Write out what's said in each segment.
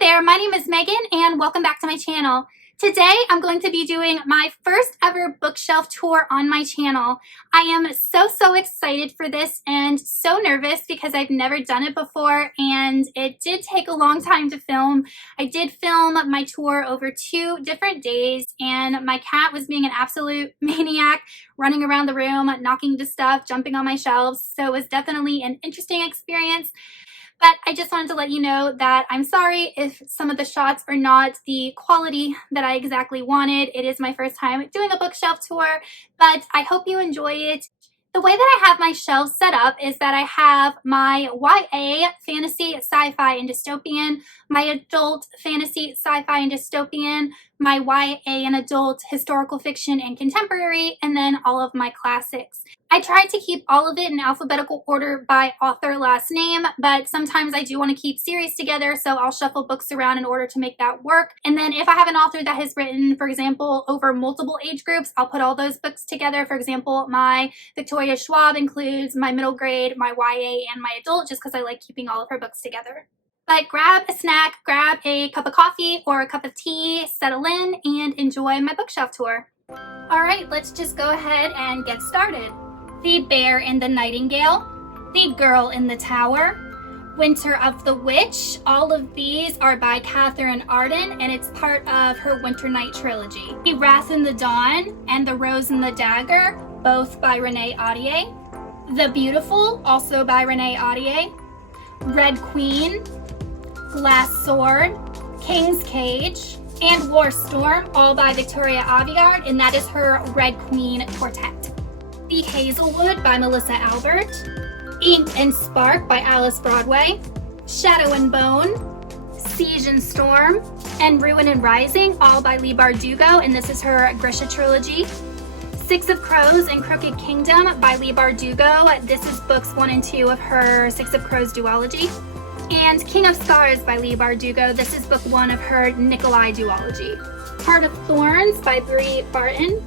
Hi there, my name is Megan and welcome back to my channel. Today I'm going to be doing my first ever bookshelf tour on my channel. I am so excited for this and so nervous because I've never done it before and it did take a long time to film. I did film my tour over 2 different days and my cat was being an absolute maniac, running around the room, knocking into stuff, jumping on my shelves, so it was definitely an interesting experience. But I just wanted to let you know that I'm sorry if some of the shots are not the quality that I exactly wanted. It is my first time doing a bookshelf tour, but I hope you enjoy it. The way that I have my shelves set up is that I have my YA, fantasy, sci-fi, and dystopian, my adult fantasy, sci-fi, and dystopian, my YA and adult historical fiction and contemporary, and then all of my classics. I try to keep all of it in alphabetical order by author last name, but sometimes I do want to keep series together, so I'll shuffle books around in order to make that work. And then if I have an author that has written, for example, over multiple age groups, I'll put all those books together. For example, my Victoria Schwab includes my middle grade, my YA, and my adult, just because I like keeping all of her books together. But grab a snack, grab a cup of coffee or a cup of tea, settle in, and enjoy my bookshelf tour. All right, let's just go ahead and get started. The Bear and the Nightingale, The Girl in the Tower, Winter of the Witch. All of these are by Catherine Arden, and it's part of her Winter Night trilogy. The Wrath in the Dawn and The Rose and the Dagger, both by Renee Ahdieh. The Beautiful, also by Renee Ahdieh. Red Queen, Glass Sword, King's Cage, and War Storm, all by Victoria Aveyard, and that is her Red Queen quartet. The Hazelwood by Melissa Albert, Ink and Spark by Alice Broadway, Shadow and Bone, Siege and Storm, and Ruin and Rising, all by Leigh Bardugo, and this is her Grisha trilogy. Six of Crows and Crooked Kingdom by Leigh Bardugo. This is books 1 and 2 of her Six of Crows duology. And King of Scars by Leigh Bardugo. This is book 1 of her Nikolai duology. Heart of Thorns by Bree Barton.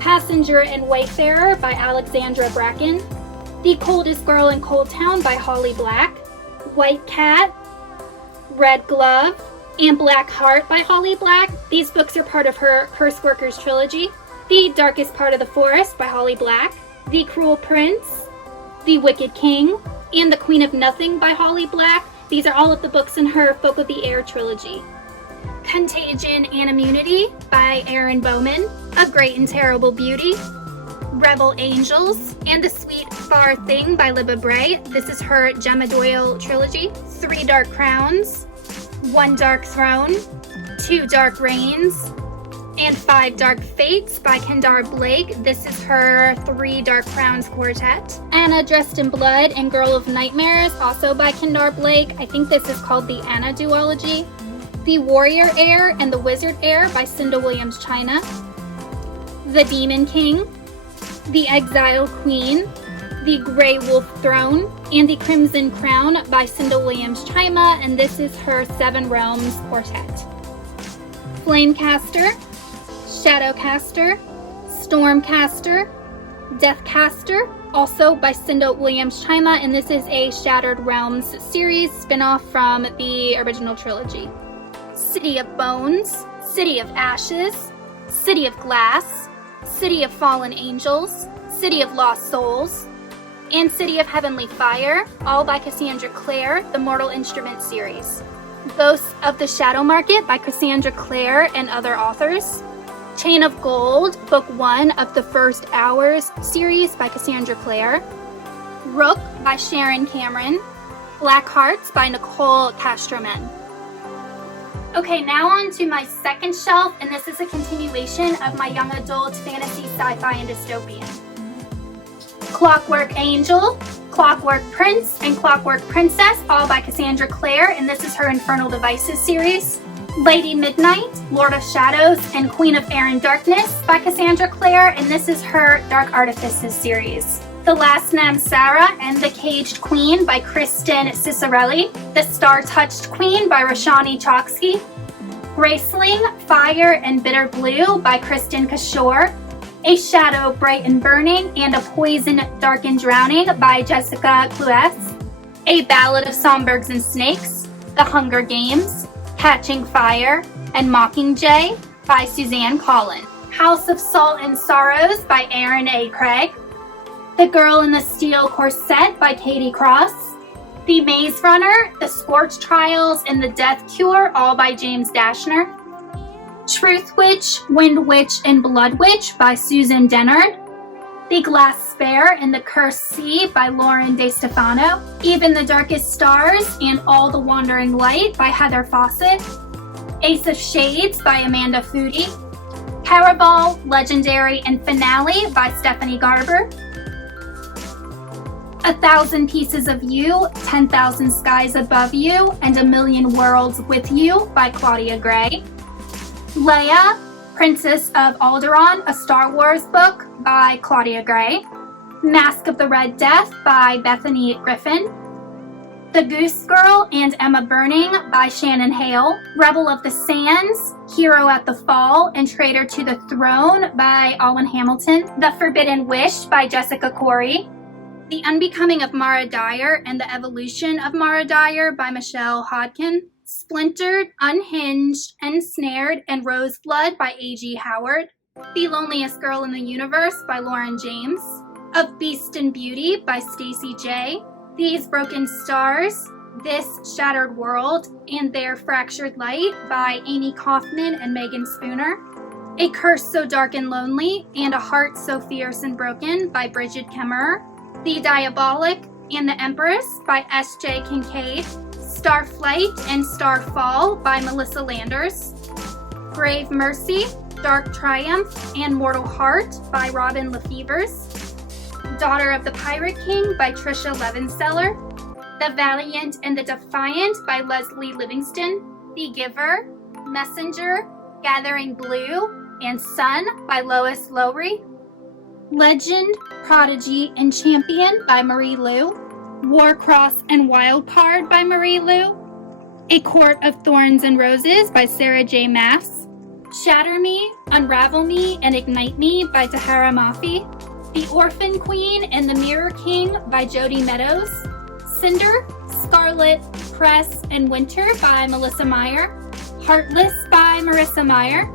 Passenger and Wayfarer by Alexandra Bracken. The Coldest Girl in Cold Town by Holly Black. White Cat, Red Glove, and Black Heart by Holly Black. These books are part of her Curse Workers trilogy. The Darkest Part of the Forest by Holly Black. The Cruel Prince, The Wicked King, and The Queen of Nothing by Holly Black. These are all of the books in her Folk of the Air trilogy. Contagion and Immunity by Erin Bowman, A Great and Terrible Beauty, Rebel Angels, and The Sweet Far Thing by Libba Bray. This is her Gemma Doyle trilogy. 3 Dark Crowns, 1 Dark Throne, 2 Dark Reigns, and 5 Dark Fates by Kendare Blake. This is her 3 Dark Crowns quartet. Anna Dressed in Blood and Girl of Nightmares, also by Kendare Blake. I think this is called the Anna duology. The Warrior Heir and the Wizard Heir by Cinda Williams China. The Demon King, The Exiled Queen, The Grey Wolf Throne, and The Crimson Crown by Cinda Williams China, and this is her 7 Realms quartet. Flamecaster, Shadowcaster, Stormcaster, Deathcaster, also by Cinda Williams China, and this is a Shattered Realms series spin-off from the original trilogy. City of Bones, City of Ashes, City of Glass, City of Fallen Angels, City of Lost Souls, and City of Heavenly Fire, all by Cassandra Clare, the Mortal Instrument series. Ghosts of the Shadow Market by Cassandra Clare and other authors. Chain of Gold, book 1 of the First Hours series by Cassandra Clare. Rook by Sharon Cameron. Black Hearts by Nicole Castromen. Okay, now on to my second shelf, and this is a continuation of my young adult fantasy, sci-fi, and dystopian. Clockwork Angel, Clockwork Prince, and Clockwork Princess, all by Cassandra Clare, and this is her Infernal Devices series. Lady Midnight, Lord of Shadows, and Queen of Air and Darkness by Cassandra Clare, and this is her Dark Artifices series. The Last Namsara and the Caged Queen by Kristen Cicerelli. The Star-Touched Queen by Roshani Chokshi. Graceling, Fire, and Bitter Blue by Kristen Kishore. A Shadow Bright and Burning and a Poison Dark and Drowning by Jessica Cluess. A Ballad of Songbirds and Snakes. The Hunger Games. Catching Fire, and Mockingjay by Suzanne Collin. House of Salt and Sorrows by Aaron A. Craig. The Girl in the Steel Corset by Katie Cross. The Maze Runner, The Scorch Trials, and the Death Cure, all by James Dashner. Truth Witch, Wind Witch, and Blood Witch by Susan Dennard. The Glass Spare and the Cursed Sea by Lauren De Stefano. Even the Darkest Stars and All the Wandering Light by Heather Fawcett. Ace of Shades by Amanda Foody. Parabol, Legendary, and Finale by Stephanie Garber. 1,000 Pieces of You, 10,000 Skies Above You, and A Million Worlds with You by Claudia Gray. Leia, Princess of Alderaan, a Star Wars book by Claudia Gray. Mask of the Red Death by Bethany Griffin. The Goose Girl and Emma Burning by Shannon Hale. Rebel of the Sands, Hero at the Fall, and Traitor to the Throne by Alwyn Hamilton. The Forbidden Wish by Jessica Corey. The Unbecoming of Mara Dyer and the Evolution of Mara Dyer by Michelle Hodkin. Splintered, Unhinged, Ensnared, and Roseblood by A.G. Howard. The Loneliest Girl in the Universe by Lauren James. Of Beast and Beauty by Stacey J. These Broken Stars, This Shattered World, and Their Fractured Light by Amy Kaufman and Megan Spooner. A Curse So Dark and Lonely, and A Heart So Fierce and Broken by Bridget Kemmerer. The Diabolic and the Empress by S.J. Kincaid. Starflight and Starfall by Melissa Landers. Grave Mercy, Dark Triumph, and Mortal Heart by Robin Lefevers. Daughter of the Pirate King by Tricia Levenseller. The Valiant and the Defiant by Leslie Livingston. The Giver, Messenger, Gathering Blue, and Sun by Lois Lowry. Legend, Prodigy, and Champion by Marie Lu. Warcross and Wildcard by Marie Lu. A Court of Thorns and Roses by Sarah J. Maas. Shatter Me, Unravel Me, and Ignite Me by Tahara Mafi. The Orphan Queen and the Mirror King by Jody Meadows. Cinder, Scarlet, Press, and Winter by Melissa Meyer. Heartless by Marissa Meyer.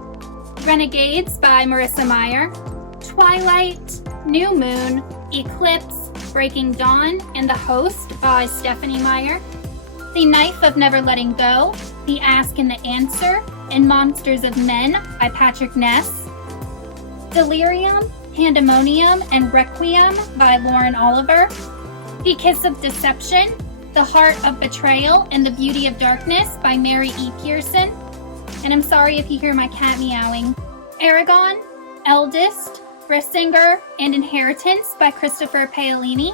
Renegades by Marissa Meyer. Twilight, New Moon, Eclipse, Breaking Dawn, and The Host by Stephanie Meyer. The Knife of Never Letting Go, The Ask and the Answer, and Monsters of Men by Patrick Ness. Delirium, Pandemonium, and Requiem by Lauren Oliver. The Kiss of Deception, The Heart of Betrayal, and the Beauty of Darkness by Mary E. Pearson. And I'm sorry if you hear my cat meowing. Aragon, Eldest, Brissinger, and Inheritance by Christopher Paolini.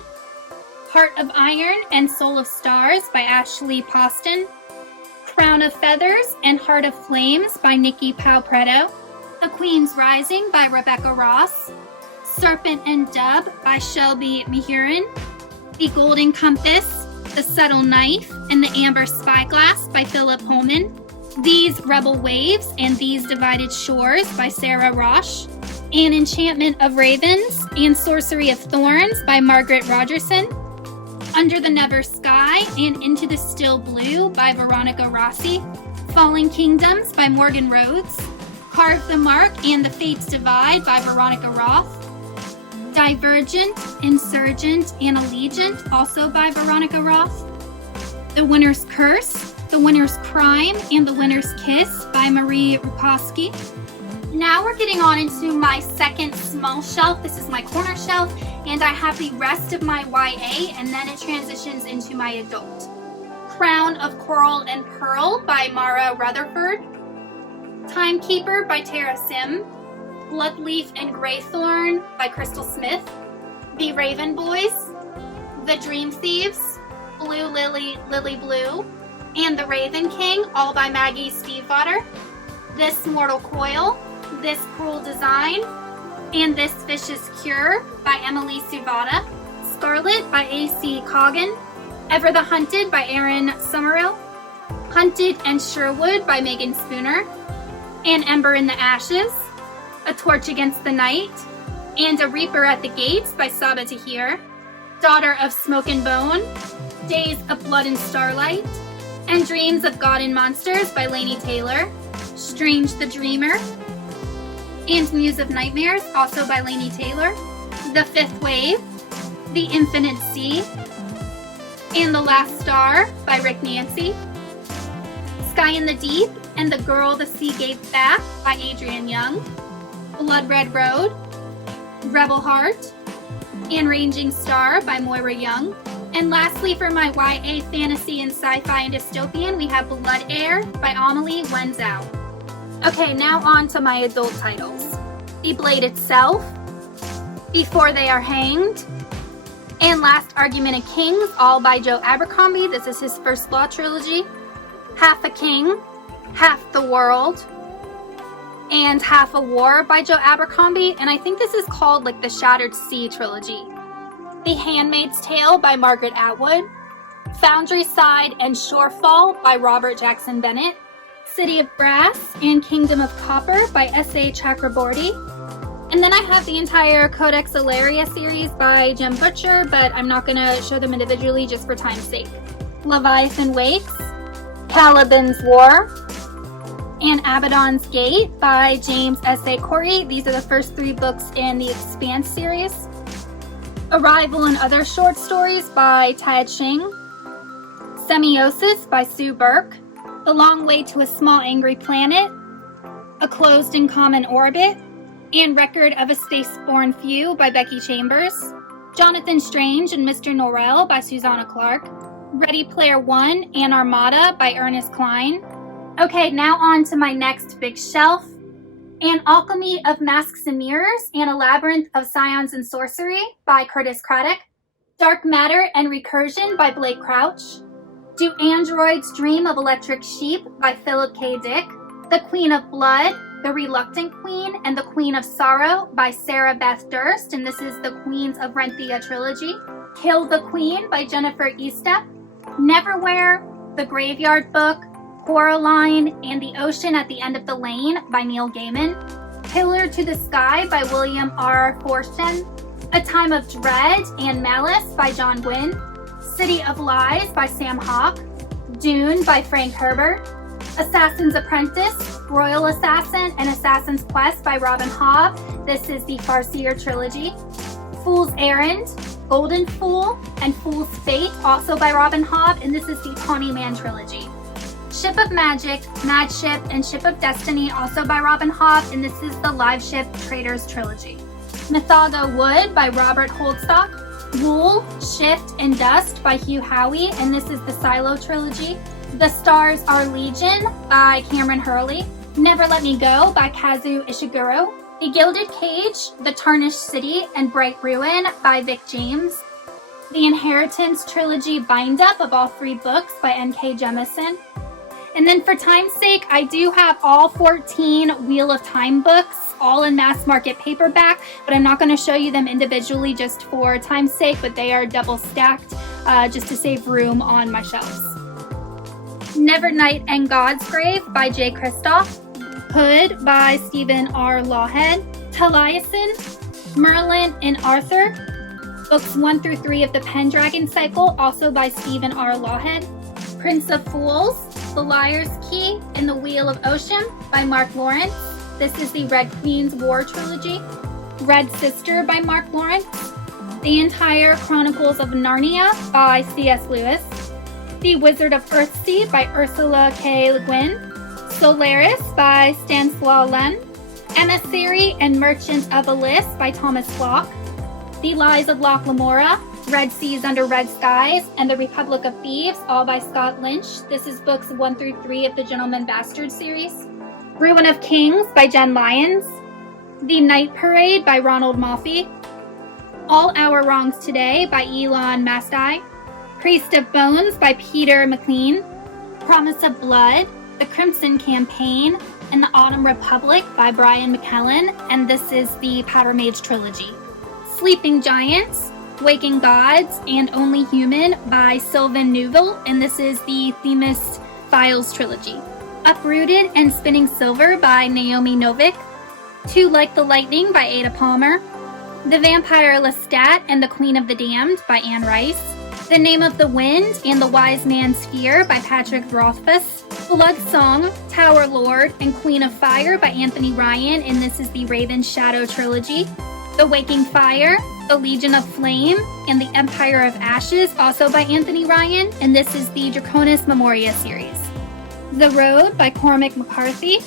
Heart of Iron and Soul of Stars by Ashley Poston. Crown of Feathers and Heart of Flames by Nikki Pau-Preto. The Queen's Rising by Rebecca Ross. Serpent and Dove by Shelby Mehurin. The Golden Compass, The Subtle Knife, and the Amber Spyglass by Philip Pullman. These Rebel Waves and These Divided Shores by Sarah Roche. An Enchantment of Ravens and Sorcery of Thorns by Margaret Rogerson. Under the Never Sky and Into the Still Blue by Veronica Rossi. Fallen Kingdoms by Morgan Rhodes. Carve the Mark and the Fates Divide by Veronica Roth. Divergent, Insurgent, and Allegiant, also by Veronica Roth. The Winner's Curse, The Winner's Crime, and The Winner's Kiss by Marie Rukoski. Now we're getting on into my second small shelf. This is my corner shelf, and I have the rest of my YA, and then it transitions into my adult. Crown of Coral and Pearl by Mara Rutherford. Timekeeper by Tara Sim. Bloodleaf and Greythorn by Crystal Smith. The Raven Boys. The Dream Thieves. Blue Lily, Lily Blue. And The Raven King, all by Maggie Stiefvater. This Mortal Coil. This Cruel Design, and This Vicious Cure by Emily Suvada. Scarlet by A.C. Coggin. Ever the Hunted by Erin Summerall. Hunted and Sherwood by Megan Spooner. An Ember in the Ashes. A Torch Against the Night. And A Reaper at the Gates by Saba Tahir. Daughter of Smoke and Bone. Days of Blood and Starlight. and Dreams of God and Monsters by Laini Taylor, Strange the Dreamer, and Muse of Nightmares, also by Laini Taylor, The Fifth Wave, The Infinite Sea, and The Last Star by Rick Yancey, Sky in the Deep and The Girl the Sea Gave Back by Adrienne Young, Blood Red Road, Rebel Heart, and Ranging Star by Moira Young. And lastly, for my YA fantasy and sci-fi and dystopian, we have Blood Heir by Amelie Wenzhou. Okay, now on to my adult titles. The Blade Itself, Before They Are Hanged, and Last Argument of Kings, all by Joe Abercrombie. This is his first law trilogy. Half a King, Half the World, and Half a War by Joe Abercrombie. And I think this is called like the Shattered Sea trilogy. The Handmaid's Tale by Margaret Atwood, Foundry Side and Shorefall by Robert Jackson Bennett, City of Brass and Kingdom of Copper by S.A. Chakraborty. And then I have the entire Codex Ilaria series by Jem Butcher, but I'm not going to show them individually just for time's sake. Leviathan Wakes, Caliban's War, and Abaddon's Gate by James S.A. Corey. These are the first 3 books in the Expanse series. Arrival and Other Short Stories by Ted Ching, Semiosis by Sue Burke, The Long Way to a Small Angry Planet, A Closed and Common Orbit, and Record of a Spaceborne Few by Becky Chambers, Jonathan Strange and Mr. Norrell by Susanna Clark, Ready Player One and Armada by Ernest Cline. Okay, now on to my next big shelf. An Alchemy of Masks and Mirrors and a Labyrinth of Scions and Sorcery by Curtis Craddock, Dark Matter and Recursion by Blake Crouch, Do Androids Dream of Electric Sheep by Philip K. Dick, The Queen of Blood, The Reluctant Queen, and The Queen of Sorrow by Sarah Beth Durst, and this is the Queens of Renthia trilogy. Kill the Queen by Jennifer Estep, Neverwhere, The Graveyard Book, Coraline, and The Ocean at the End of the Lane by Neil Gaiman, Pillar to the Sky by William R. Forstchen, A Time of Dread and Malice by John Gwynne, City of Lies by Sam Hawke, Dune by Frank Herbert, Assassin's Apprentice, Royal Assassin, and Assassin's Quest by Robin Hobb. This is the Farseer trilogy. Fool's Errand, Golden Fool, and Fool's Fate, also by Robin Hobb, and this is the Tawny Man trilogy. Ship of Magic, Mad Ship, and Ship of Destiny, also by Robin Hobb, and this is the Live Ship Traders trilogy. Mythago Wood by Robert Holdstock, Wool, Shift, and Dust by Hugh Howey, and this is the Silo trilogy. The Stars Are Legion by Cameron Hurley, Never Let Me Go by Kazu Ishiguro, The Gilded Cage, The Tarnished City, and Bright Ruin by Vic James, The Inheritance trilogy bind up of all 3 books by N.K. Jemisin. And then for time's sake, I do have all 14 Wheel of Time books, all in mass market paperback, but I'm not going to show you them individually just for time's sake, but they are double stacked just to save room on my shelves. Nevernight and God's Grave by Jay Kristoff, Hood by Stephen R. Lawhead, Taliesin, Merlin and Arthur, books 1 through 3 of the Pendragon cycle, also by Stephen R. Lawhead, Prince of Fools, The Liar's Key, and The Wheel of Ocean by Mark Lawrence. This is the Red Queen's War trilogy. Red Sister by Mark Lawrence, The Entire Chronicles of Narnia by C.S. Lewis, The Wizard of Earthsea by Ursula K. Le Guin, Solaris by Stanislaw Lem, Emissary and Merchant of Elis by Thomas Flock, The Lies of Loch Lamora, Red Seas Under Red Skies, and The Republic of Thieves, all by Scott Lynch. This is books 1 through 3 of the Gentleman Bastard series. Ruin of Kings by Jen Lyons, The Night Parade by Ronald Moffey, All Our Wrongs Today by Elon Mastai, Priest of Bones by Peter McLean, Promise of Blood, The Crimson Campaign, and The Autumn Republic by Brian McKellen, and this is the Powder Mage trilogy. Sleeping Giants, Waking Gods, and Only Human by Sylvan Newville, and this is the Themis Files trilogy. Uprooted and Spinning Silver by Naomi Novik, Two Like the Lightning by Ada Palmer, The Vampire Lestat and the Queen of the Damned by Anne Rice, The Name of the Wind and the Wise Man's Fear by Patrick Rothfuss. Blood Song, Tower Lord, and Queen of Fire by Anthony Ryan, and this is the Raven Shadow trilogy. The Waking Fire, The Legion of Flame, and The Empire of Ashes, also by Anthony Ryan, and this is the Draconis Memoria series. The Road by Cormac McCarthy.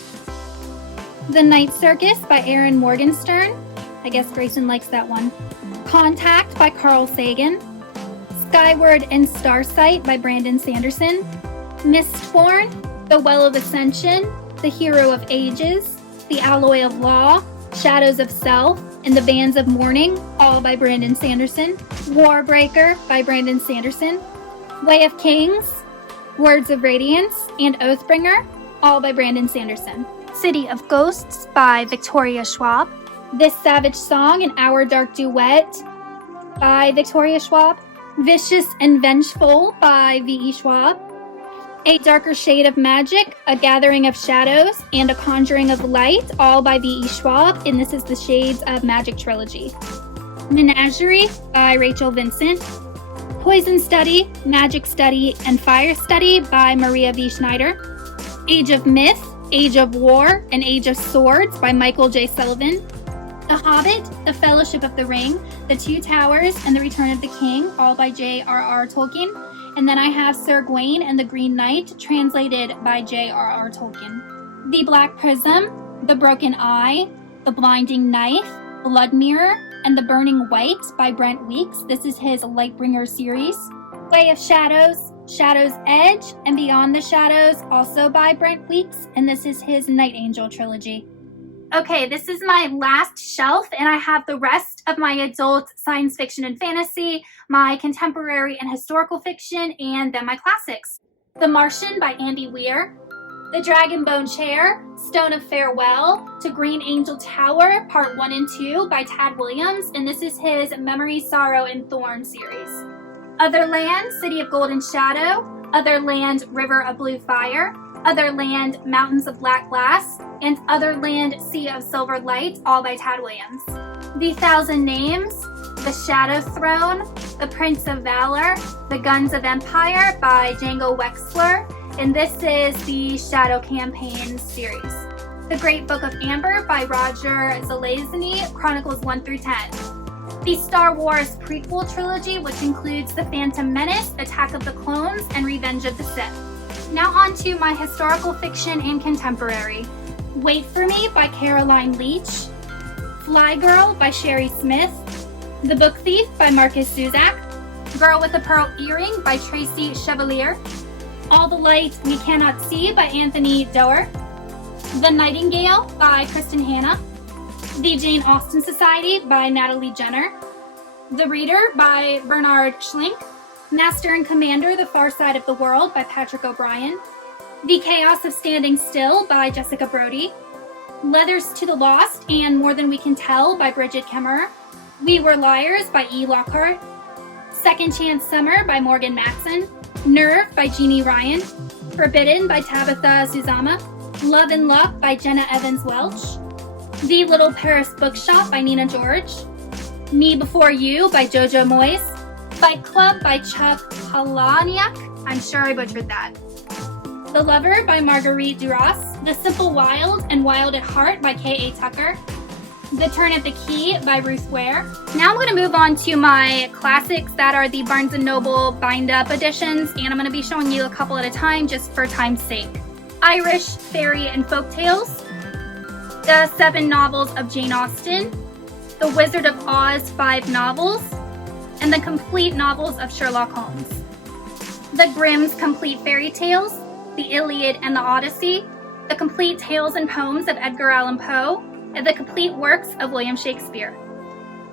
The Night Circus by Aaron Morgenstern. I guess Grayson likes that one. Contact by Carl Sagan. Skyward and Starsight by Brandon Sanderson. Mistborn, The Well of Ascension, The Hero of Ages, The Alloy of Law, Shadows of Self, and The Bands of Mourning, all by Brandon Sanderson. Warbreaker by Brandon Sanderson. Way of Kings, Words of Radiance, and Oathbringer, all by Brandon Sanderson. City of Ghosts by Victoria Schwab. This Savage Song, An Hour Dark Duet by Victoria Schwab. Vicious and Vengeful by V.E. Schwab. A Darker Shade of Magic, A Gathering of Shadows, and A Conjuring of Light, all by V.E. Schwab, and this is the Shades of Magic trilogy. Menagerie by Rachel Vincent. Poison Study, Magic Study, and Fire Study by Maria V. Schneider. Age of Myth, Age of War, and Age of Swords by Michael J. Sullivan. The Hobbit, The Fellowship of the Ring, The Two Towers, and The Return of the King, all by J.R.R. Tolkien. And then I have Sir Gawain and the Green Knight, translated by J.R.R. Tolkien. The Black Prism, The Broken Eye, The Blinding Knife, Blood Mirror, and The Burning White by Brent Weeks. This is his Lightbringer series. Way of Shadows, Shadow's Edge, and Beyond the Shadows, also by Brent Weeks, and this is his Night Angel trilogy. Okay, this is my last shelf, and I have the rest of my adult science fiction and fantasy, my contemporary and historical fiction, and then my classics. The Martian by Andy Weir, The Dragonbone Chair, Stone of Farewell, To Green Angel Tower, Part 1 and 2 by Tad Williams, and this is his Memory, Sorrow, and Thorn series. Otherland, City of Golden Shadow, Otherland, River of Blue Fire, Otherland, Mountains of Black Glass, and Otherland, Sea of Silver Light, all by Tad Williams. The Thousand Names, The Shadow Throne, The Prince of Valor, The Guns of Empire by Django Wexler, and this is the Shadow Campaign series. The Great Book of Amber by Roger Zelazny, Chronicles 1 through 10. The Star Wars prequel trilogy, which includes The Phantom Menace, Attack of the Clones, and Revenge of the Sith. Now on to my historical fiction and contemporary. Wait for Me by Caroline Leach, Fly Girl by Sherry Smith, The Book Thief by Marcus Zuzak, Girl with a Pearl Earring by Tracy Chevalier, All the Light We Cannot See by Anthony Doerr, The Nightingale by Kristen Hanna, The Jane Austen Society by Natalie Jenner, The Reader by Bernard Schlink, Master and Commander, The Far Side of the World by Patrick O'Brien, The Chaos of Standing Still by Jessica Brody, Letters to the Lost and More Than We Can Tell by Bridget Kemmerer, We Were Liars by E. Lockhart, Second Chance Summer by Morgan Matson, Nerve by Jeannie Ryan, Forbidden by Tabitha Zuzama, Love and Luck by Jenna Evans Welch, The Little Paris Bookshop by Nina George, Me Before You by Jojo Moyes, Fight Club by Chuck Palahniuk, I'm sure I butchered that. The Lover by Marguerite Duras, The Simple Wild and Wild at Heart by K.A. Tucker, The Turn at the Key by Ruth Ware. Now I'm going to move on to my classics that are the Barnes & Noble bind-up editions, and I'm going to be showing you a couple at a time just for time's sake. Irish Fairy and Folktales, The 7 Novels of Jane Austen, The Wizard of Oz 5 Novels, and the complete novels of Sherlock Holmes. The Grimm's Complete Fairy Tales, The Iliad and the Odyssey, The Complete Tales and Poems of Edgar Allan Poe, and The Complete Works of William Shakespeare.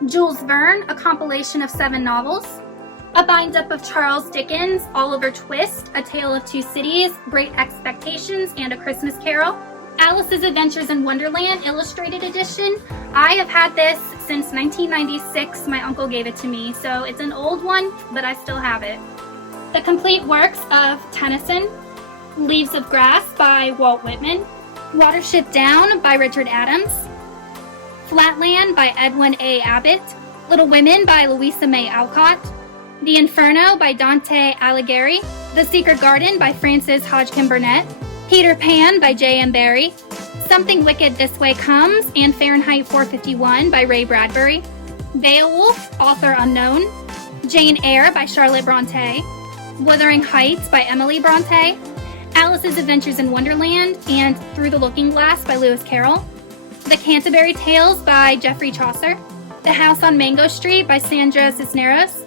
Jules Verne, a compilation of 7 novels. A bind-up of Charles Dickens, Oliver Twist, A Tale of Two Cities, Great Expectations, and A Christmas Carol. Alice's Adventures in Wonderland Illustrated Edition. I have had this since 1996. My uncle gave it to me, so it's an old one, but I still have it. The Complete Works of Tennyson. Leaves of Grass by Walt Whitman. Watership Down by Richard Adams. Flatland by Edwin A. Abbott. Little Women by Louisa May Alcott. The Inferno by Dante Alighieri, The Secret Garden by Frances Hodgkin Burnett, Peter Pan by J.M. Barrie, Something Wicked This Way Comes, and Fahrenheit 451 by Ray Bradbury, Beowulf, author unknown, Jane Eyre by Charlotte Bronte, Wuthering Heights by Emily Bronte, Alice's Adventures in Wonderland, and Through the Looking Glass by Lewis Carroll, The Canterbury Tales by Geoffrey Chaucer, The House on Mango Street by Sandra Cisneros,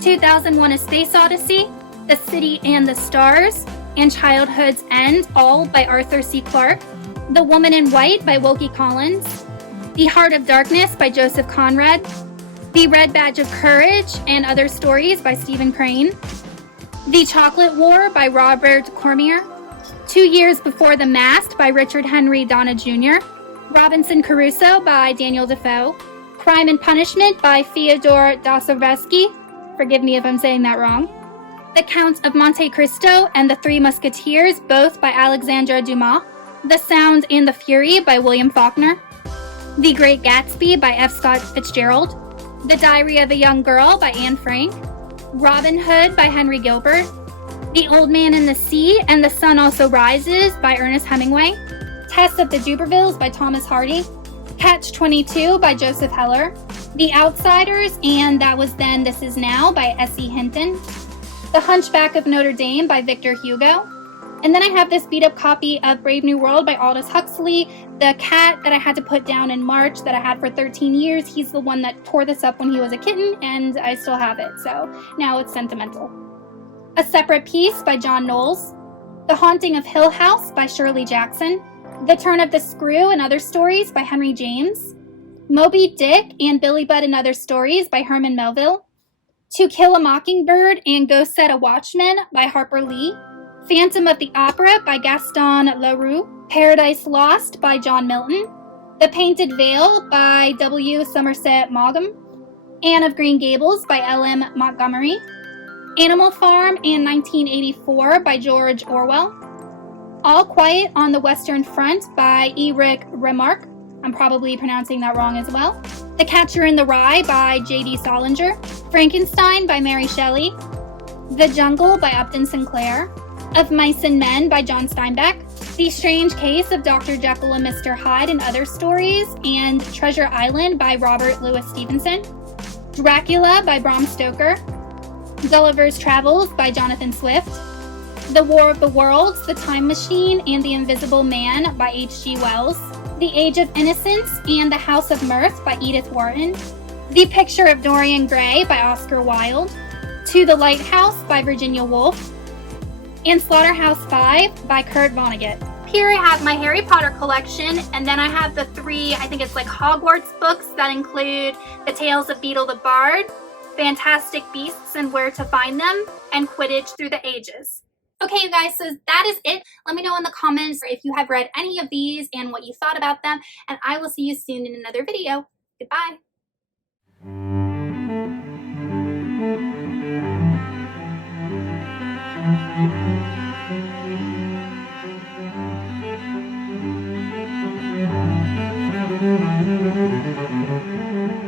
2001: A Space Odyssey, The City and the Stars, and Childhood's End, all by Arthur C. Clarke, The Woman in White by Wilkie Collins, The Heart of Darkness by Joseph Conrad, The Red Badge of Courage and Other Stories by Stephen Crane, The Chocolate War by Robert Cormier, 2 Years Before the Mast by Richard Henry Donna Jr., Robinson Crusoe by Daniel Defoe, Crime and Punishment by Fyodor Dostoevsky, forgive me if I'm saying that wrong, The Count of Monte Cristo and the Three Musketeers, both by Alexandre Dumas, The Sound and the Fury by William Faulkner, The Great Gatsby by F. Scott Fitzgerald, The Diary of a Young Girl by Anne Frank, Robin Hood by Henry Gilbert, The Old Man and the Sea and the Sun Also Rises by Ernest Hemingway, Test of the Dubervilles by Thomas Hardy, Catch-22 by Joseph Heller, The Outsiders and That Was Then, This Is Now by S.E. Hinton, The Hunchback of Notre Dame by Victor Hugo, and then I have this beat-up copy of Brave New World by Aldous Huxley. The cat that I had to put down in March that I had for 13 years, he's the one that tore this up when he was a kitten, and I still have it, so now it's sentimental. A Separate Piece by John Knowles, The Haunting of Hill House by Shirley Jackson, The Turn of the Screw and Other Stories by Henry James, Moby Dick and Billy Budd and Other Stories by Herman Melville, To Kill a Mockingbird and Go Set a Watchman by Harper Lee, Phantom of the Opera by Gaston Leroux, Paradise Lost by John Milton, The Painted Veil by W. Somerset Maugham, Anne of Green Gables by L.M. Montgomery, Animal Farm and 1984 by George Orwell, All Quiet on the Western Front by Eric Remarque, I'm probably pronouncing that wrong as well, The Catcher in the Rye by J.D. Salinger, Frankenstein by Mary Shelley, The Jungle by Upton Sinclair, Of Mice and Men by John Steinbeck, The Strange Case of Dr. Jekyll and Mr. Hyde and Other Stories, and Treasure Island by Robert Louis Stevenson, Dracula by Bram Stoker, Gulliver's Travels by Jonathan Swift, The War of the Worlds, The Time Machine, and The Invisible Man by H.G. Wells, The Age of Innocence and The House of Mirth by Edith Wharton, The Picture of Dorian Gray by Oscar Wilde, To the Lighthouse by Virginia Woolf, and Slaughterhouse-Five by Kurt Vonnegut. Here I have my Harry Potter collection, and then I have the 3, I think it's like Hogwarts books that include The Tales of Beedle the Bard, Fantastic Beasts and Where to Find Them, and Quidditch Through the Ages. Okay, you guys, so that is it. Let me know in the comments if you have read any of these and what you thought about them, and I will see you soon in another video. Goodbye. Thank you.